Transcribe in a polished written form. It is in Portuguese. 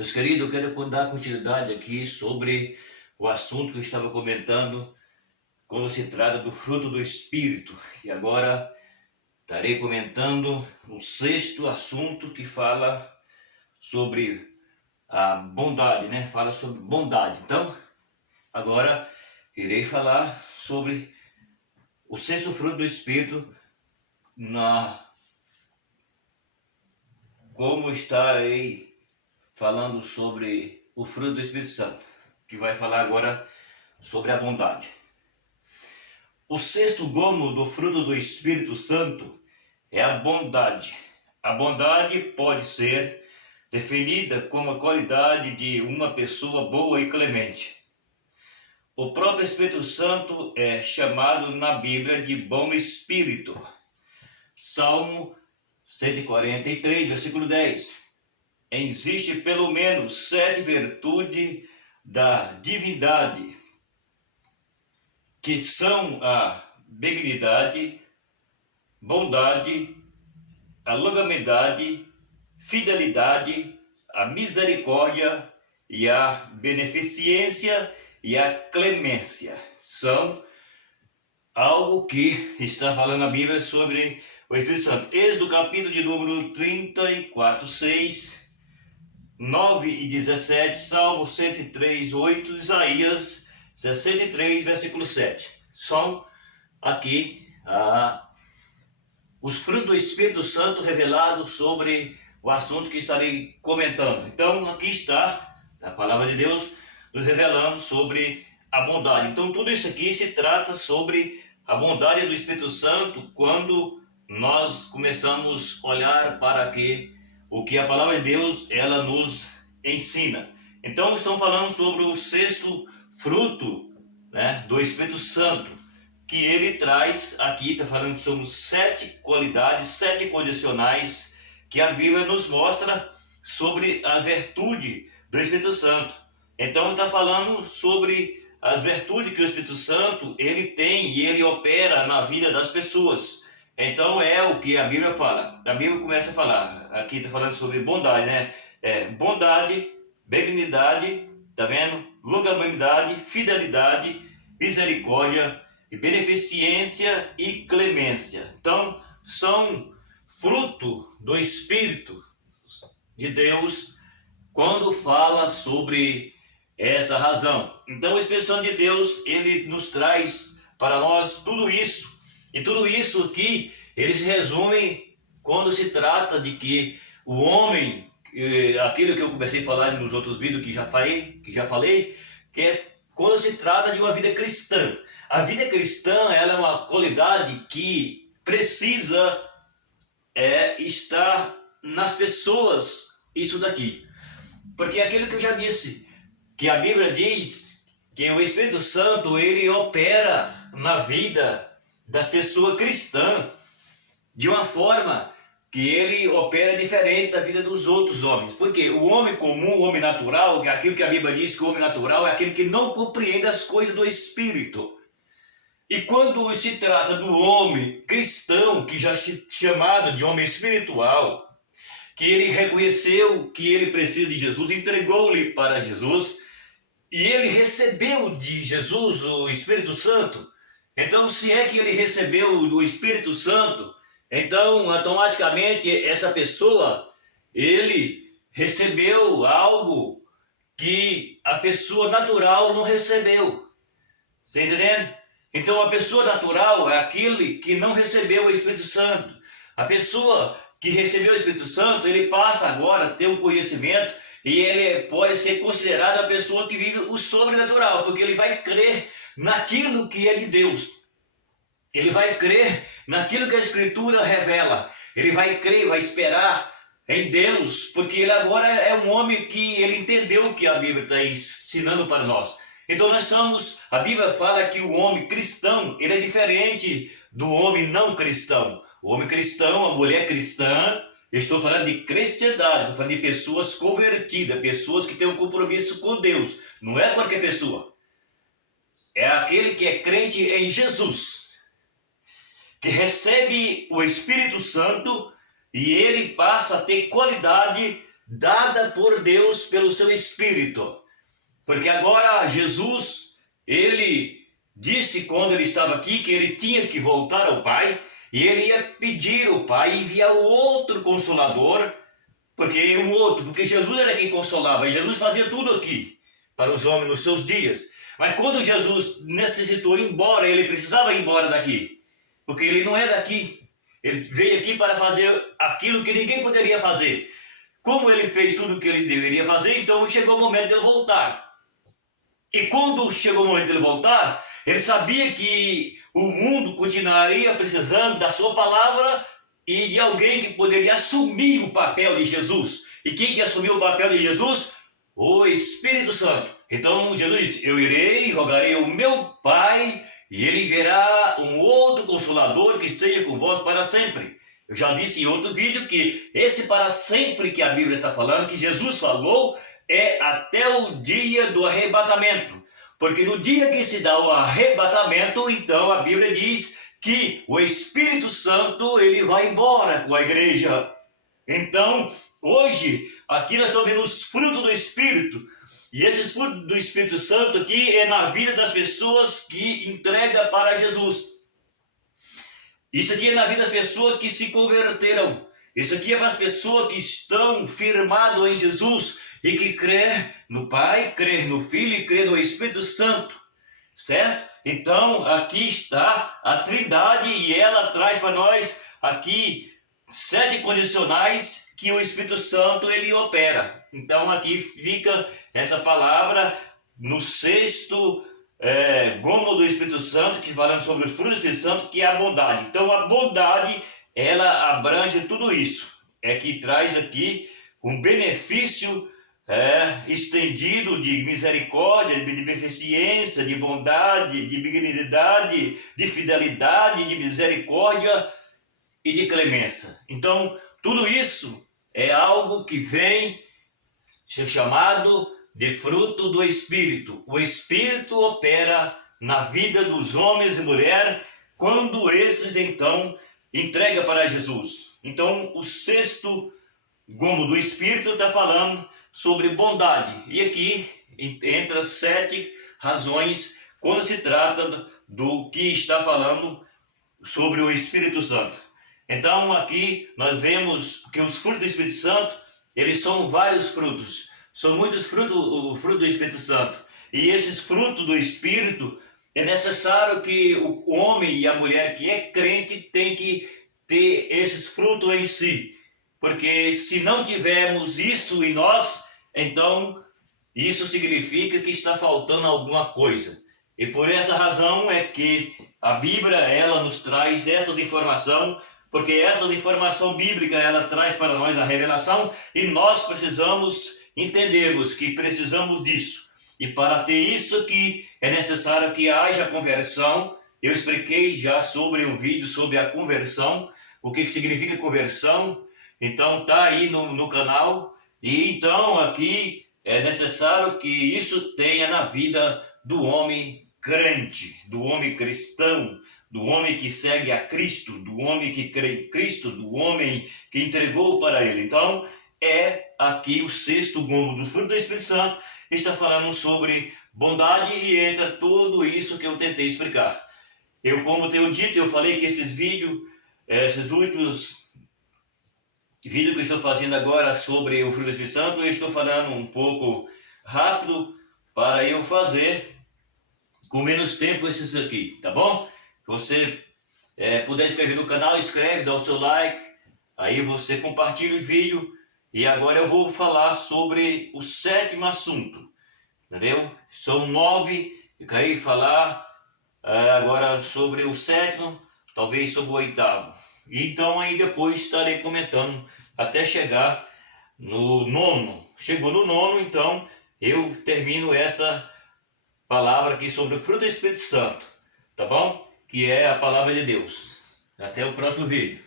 Meus queridos, eu quero dar continuidade aqui sobre o assunto que eu estava comentando quando se trata do fruto do Espírito. E agora estarei comentando um sexto assunto que fala sobre a bondade, né? Fala sobre bondade. Então, agora irei falar sobre o sexto fruto do Espírito, como estarei falando sobre o fruto do Espírito Santo, que vai falar agora sobre a bondade. O sexto gomo do fruto do Espírito Santo é a bondade. A bondade pode ser definida como a qualidade de uma pessoa boa e clemente. O próprio Espírito Santo é chamado na Bíblia de bom espírito. Salmo 143, versículo 10. Existe pelo menos 7 virtudes da divindade, que são a benignidade, bondade, a longanimidade, fidelidade, a misericórdia e a beneficência e a clemência. São algo que está falando a Bíblia sobre o Espírito Santo. Êxodo, capítulo de número 34, 6, 9 e 17, Salmo 103, 8, Isaías 63, versículo 7. São aqui os frutos do Espírito Santo revelados sobre o assunto que estarei comentando. Então, aqui está a palavra de Deus nos revelando sobre a bondade. Então, tudo isso aqui se trata sobre a bondade do Espírito Santo quando nós começamos a olhar para o que a palavra de Deus ela nos ensina. Então, estamos falando sobre o sexto fruto, né, do Espírito Santo, que ele traz aqui, está falando sobre 7 qualidades, 7 condicionais que a Bíblia nos mostra sobre a virtude do Espírito Santo. Então ele está falando sobre as virtudes que o Espírito Santo ele tem e ele opera na vida das pessoas. Então é o que a Bíblia fala. A Bíblia começa a falar, aqui está falando sobre bondade, né? Bondade, benignidade, tá vendo? Longanimidade, fidelidade, misericórdia e beneficência e clemência. Então, são fruto do Espírito de Deus quando fala sobre essa razão. Então, o Espírito Santo de Deus, ele nos traz para nós tudo isso. E tudo isso aqui, ele se resume quando se trata de que o homem, aquilo que eu comecei a falar nos outros vídeos que já falei, que é quando se trata de uma vida cristã. A vida cristã ela é uma qualidade que precisa estar nas pessoas, isso daqui. Porque é aquilo que eu já disse, que a Bíblia diz que o Espírito Santo ele opera na vida das pessoas cristãs de uma forma que ele opera diferente da vida dos outros homens. Porque o homem comum, o homem natural, aquilo que a Bíblia diz que o homem natural é aquele que não compreende as coisas do Espírito. E quando se trata do homem cristão, que já é chamado de homem espiritual, que ele reconheceu que ele precisa de Jesus, entregou-lhe para Jesus, e ele recebeu de Jesus o Espírito Santo. Então, se é que ele recebeu o Espírito Santo, então automaticamente essa pessoa, ele recebeu algo que a pessoa natural não recebeu. Você está entendendo? Então a pessoa natural é aquele que não recebeu o Espírito Santo. A pessoa que recebeu o Espírito Santo, ele passa agora a ter um conhecimento e ele pode ser considerado a pessoa que vive o sobrenatural, porque ele vai crer naquilo que é de Deus. Ele vai crer naquilo que a Escritura revela. Ele vai crer, vai esperar em Deus, porque ele agora é um homem que ele entendeu o que a Bíblia está ensinando para nós. Então a Bíblia fala que o homem cristão, ele é diferente do homem não cristão. O homem cristão, a mulher cristã, eu estou falando de cristandade, estou falando de pessoas convertidas, pessoas que têm um compromisso com Deus. Não é qualquer pessoa. É aquele que é crente em Jesus, que recebe o Espírito Santo e ele passa a ter qualidade dada por Deus pelo seu Espírito. Porque agora Jesus, ele disse quando ele estava aqui que ele tinha que voltar ao Pai e ele ia pedir ao Pai enviar outro Consolador, porque Jesus era quem consolava, e Jesus fazia tudo aqui para os homens nos seus dias. Mas quando Jesus necessitou ir embora, ele precisava ir embora daqui, porque ele não é daqui. Ele veio aqui para fazer aquilo que ninguém poderia fazer. Como ele fez tudo o que ele deveria fazer, então chegou o momento dele voltar. E quando chegou o momento dele voltar, ele sabia que o mundo continuaria precisando da sua palavra e de alguém que poderia assumir o papel de Jesus. E quem que assumiu o papel de Jesus? O Espírito Santo. Então Jesus disse: eu irei, rogarei ao meu Pai, e ele enviará um outro Consolador que esteja com vós para sempre. Eu já disse em outro vídeo que esse para sempre que a Bíblia está falando, que Jesus falou, é até o dia do arrebatamento. Porque no dia que se dá o arrebatamento, então a Bíblia diz que o Espírito Santo ele vai embora com a igreja. Então, hoje, aqui nós estamos vendo os frutos do Espírito. E esses frutos do Espírito Santo aqui é na vida das pessoas que entregam para Jesus. Isso aqui é na vida das pessoas que se converterão. Isso aqui é para as pessoas que estão firmadas em Jesus e que crê no Pai, crê no Filho e crê no Espírito Santo. Certo? Então, aqui está a Trindade e ela traz para nós aqui 7 condicionais que o Espírito Santo ele opera. Então, aqui fica essa palavra no 6º gomo do Espírito Santo, que falando sobre os frutos do Espírito Santo, que é a bondade. Então, a bondade, ela abrange tudo isso. É que traz aqui um benefício estendido de misericórdia, de beneficência, de bondade, de benignidade, de fidelidade, de misericórdia e de clemência. Então, tudo isso é algo que vem ser chamado de fruto do Espírito. O Espírito opera na vida dos homens e mulheres quando esses, então, entregam para Jesus. Então, o 6º gomo do Espírito está falando sobre bondade. E aqui entra 7 razões quando se trata do que está falando sobre o Espírito Santo. Então aqui nós vemos que os frutos do Espírito Santo, eles são vários frutos. São muitos frutos, o fruto do Espírito Santo. E esses frutos do Espírito, é necessário que o homem e a mulher que é crente tem que ter esses frutos em si. Porque se não tivermos isso em nós, então isso significa que está faltando alguma coisa. E por essa razão é que a Bíblia ela nos traz essas informações, porque essas informações bíblicas ela traz para nós a revelação e nós precisamos entendermos que precisamos disso. E para ter isso aqui é necessário que haja conversão. Eu expliquei já sobre um vídeo sobre a conversão, o que significa conversão. Então tá aí no canal. E então aqui é necessário que isso tenha na vida do homem crente, do homem cristão, do homem que segue a Cristo, do homem que crê em Cristo, do homem que entregou para ele. Então é aqui o 6º gomo do fruto do Espírito Santo, está falando sobre bondade e entra tudo isso que eu tentei explicar. Eu, como tenho dito, eu falei que esses vídeos, esses últimos vídeo que eu estou fazendo agora sobre o fruto do Espírito Santo, eu estou falando um pouco rápido para eu fazer com menos tempo esses aqui, tá bom? Se você puder inscrever no canal, inscreve, dá o seu like, aí você compartilha o vídeo. E agora eu vou falar sobre o 7º assunto, entendeu? São 9, eu quero falar agora sobre o 7º, talvez sobre o 8º. Então aí depois estarei comentando até chegar no 9º. Chegou no 9º, então eu termino essa palavra aqui sobre o fruto do Espírito Santo, tá bom? Que é a palavra de Deus. Até o próximo vídeo.